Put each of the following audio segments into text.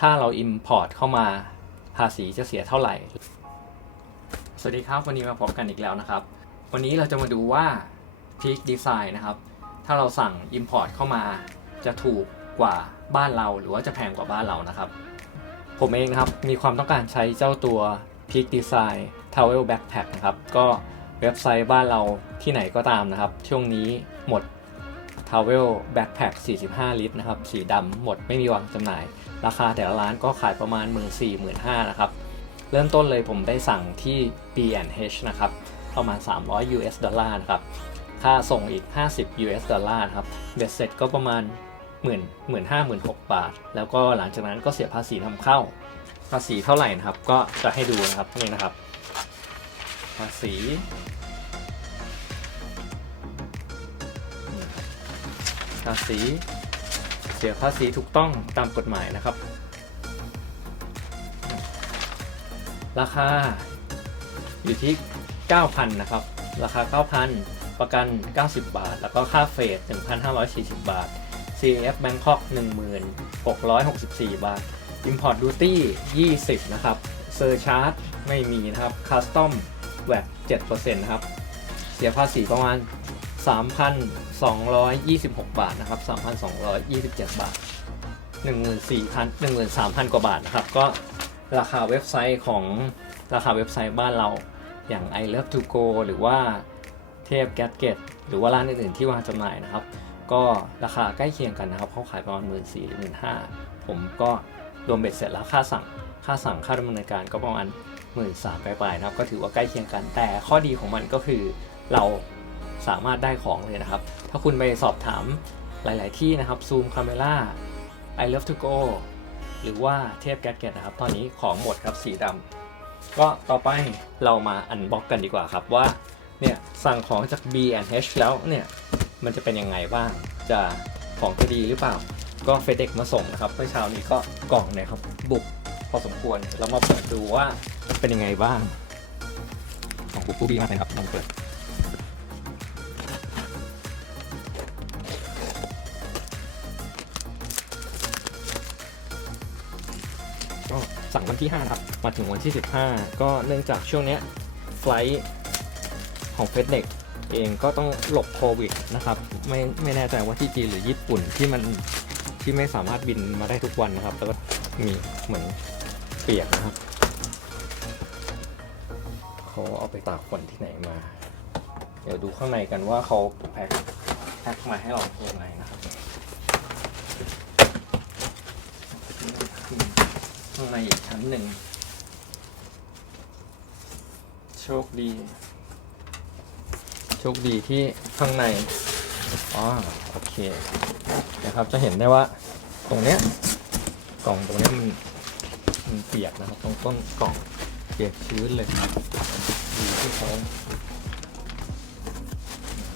ถ้าเรา Import เข้ามาภาษีจะเสียเท่าไหร่ สวัสดีครับ วันนี้มาพบกันอีกแล้วนะครับ วันนี้เราจะมาดูว่า Peak Design นะครับ ถ้าเราสั่ง Import เข้ามาจะถูกกว่าบ้านเราหรือว่าจะแพงกว่าบ้านเรานะครับ ผมเองนะครับ มีความต้องการใช้เจ้าตัว Peak Design Travel Backpack นะครับ ก็เว็บไซต์บ้านเราที่ไหนก็ตามนะครับ ช่วงนี้หมด Travel Backpack 45 ลิตรนะครับ สีดำหมดไม่มีวางจำหน่าย ราคาแต่ละร้านก็ขายประมาณ 1 4 0 0 0 1 5 0 0นะครับ เริ่มต้นเลยผมได้สั่งที่ B&H นะครับ ประมาณ 300 US ดอลลาร์นะครับ ค่าส่งอีก 50 US ดอลลาร์นะครับเบ็ดเสร็จก็ประมาณหมื่นหมื่นห้าหมื่นหกบาท แล้วก็หลังจากนั้นก็เสียภาษีนำเข้า ภาษีเท่าไหร่นะครับ ก็จะให้ดูนะครับนี่นะครับ ภาษีาษี เสียภาษีถูกต้องตามกฎหมายนะครับ ราคาอยู่ที่ 9,000 นะครับ ราคา 9,000 ประกัน 90 บาท แล้วก็ค่าเฟรด1,540 บาท CF Bangkok 1664 บาท Import Duty 20 นะครับ Surcharge ไม่มีนะครับ Custom VAT 7%นะครับ เสียภาษีประมาณ 226 บาทนะครับ 3,227 บาท 14,000 13,000 กว่าบาทนะครับ ก็ราคาเว็บไซต์ของราคาเว็บไซต์บ้านเราอย่าง I Love to Go หรือว่าเทพ Gadget หรือว่าร้านอื่นๆที่วางจำหน่ายนะครับ ก็ราคาใกล้เคียงกันนะครับเขาขายประมาณ 1 4ื่นสี่หรือหมื่นห้าผมก็รวมเบ็ดเสร็จแล้วค่าสั่งค่าสั่งค่าดำเนินการก็ประมาณหมื่นสามปลายๆนะครับ ก็ถือว่าใกล้เคียงกันแต่ข้อดีของมันก็คือเรา สามารถได้ของเลยนะครับ ถ้าคุณไปสอบถามหลาย ๆ ที่นะครับ Zoom Camera I Love to Go หรือว่าเทพแก๊สเกตนะครับ ตอนนี้ของหมดครับสีดำก็ต่อไปเรามาอันบ็อกกันดีกว่าครับว่าเนี่ยสั่งของจาก B&H แล้วเนี่ยมันจะเป็นยังไงบ้างจะของจะดีหรือเปล่า ก็เฟเด็กมาส่งนะครับเมื่อเช้านี้ก็กล่องเนี่ยครับบุกพอสมควรเรามาเปิดดูว่าเป็นยังไงบ้างของบุกผู้ดีมากเลยครับลองเปิด สั่งวันที่ 5 ครับ มาถึงวันที่ 15 ก็เนื่องจากช่วงเนี้ยไฟล์ของเฟสเด็กเองก็ต้องหลบโควิดนะครับ ไม่ไม่แน่ใจว่าที่จีนหรือญี่ปุ่นที่มันที่ไม่สามารถบินมาได้ทุกวันนะครับ แล้วก็มีเหมือนเปียกนะครับเขาเอาไปตากฝนที่ไหนมา เดี๋ยวดูข้างในกันว่าเขาแพ็คแพ็คมาให้เราอย่างไรนะครับ ข้างในอีกชั้นหนึ่ง โชคดี โชคดีที่ข้างในอ๋อโอเคนะครับจะเห็นได้ว่าตรงเนี้ยกล่องตรงเนี้ยมันมันเปียกนะครับตรงต้นกล่องเปียกชื้นเลยดีที่เขา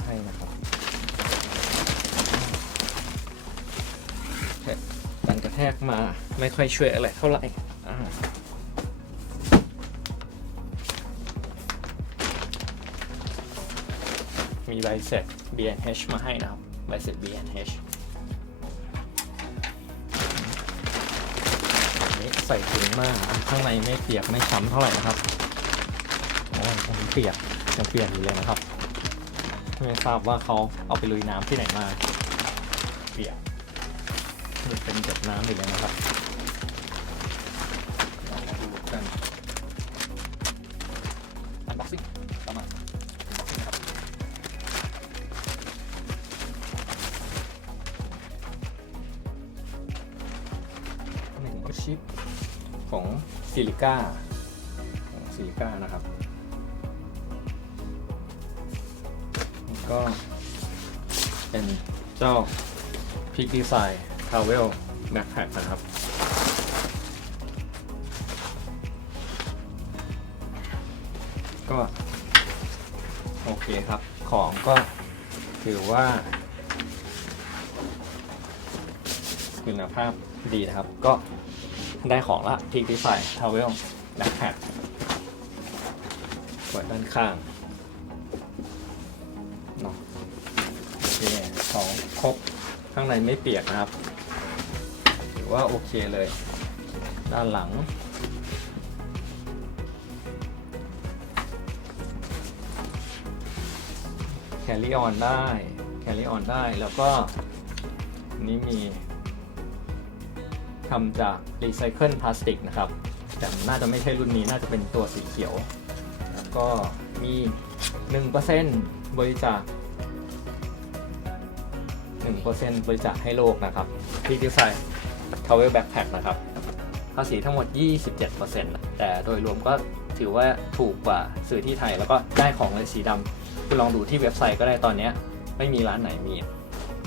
ให้นะครับ การกระแทกมาไม่ค่อยช่วยอะไรเท่าไหร่มีใบเสร็จ B&H มาให้นะครับ ใบเสร็จ B&H นี้ใส่ถุงมากข้างในไม่เปียกไม่ช้ำเท่าไหร่นะครับโอ้ยยังเปียกยังเปียกอยู่เลยนะครับ ไม่ทราบว่าเขาเอาไปลุยน้ำที่ไหนมา มันเป็นหยดน้ำอยู่เลยนะครับเรามาดูกัน unboxing ประมาณ unboxing นะครับหนึ่งชิปของซิลิก้าของซิลิก้านะครับแล้วก็เป็นเจ้า Peak Design Travel Backpack น ทาวเวลนักแพทนะครับ ก็ โอเคครับ ของก็ถือว่าคุณภาพดีนะครับ ก็ได้ของละพีกดีไซน์ทาวเวลแบ็คแพคเปิดด้านข้างเนาะโอเคของครบข้างในไม่เปียกนะครับ ว่าโอเคเลย ด้านหลัง แคล r ี o ออนได้แคล r ี o ออนได้แล้วก็นนี้มีทำจากรีไซเคิลพลาสติกนะครับ แต่น่าจะไม่ใช่รุ่นนี้น่าจะเป็นตัวสีเขียว แล้วก็มี 1%บริจาค1%บริจาคให้โลกนะครับที่ดีไซน์ Travel Backpack นะครับภาษีทั้งหมด 27%แต่โดยรวมก็ถือว่าถูกกว่าซื้อที่ไทย แล้วก็ได้ของเลยสีดำคุณลองดูที่เว็บไซต์ก็ได้ตอนนี้ไม่มีร้านไหนมี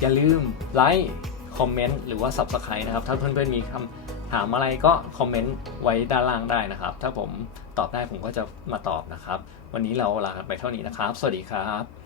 อย่าลืมไลค์คอมเมนต์หรือว่า Subscribe นะครับ ถ้าเพื่อนๆมีคำถามอะไรก็คอมเมนต์ไว้ด้านล่างได้นะครับ ถ้าผมตอบได้ผมก็จะมาตอบนะครับ วันนี้เราลากันไปเท่านี้นะครับ สวัสดีครับ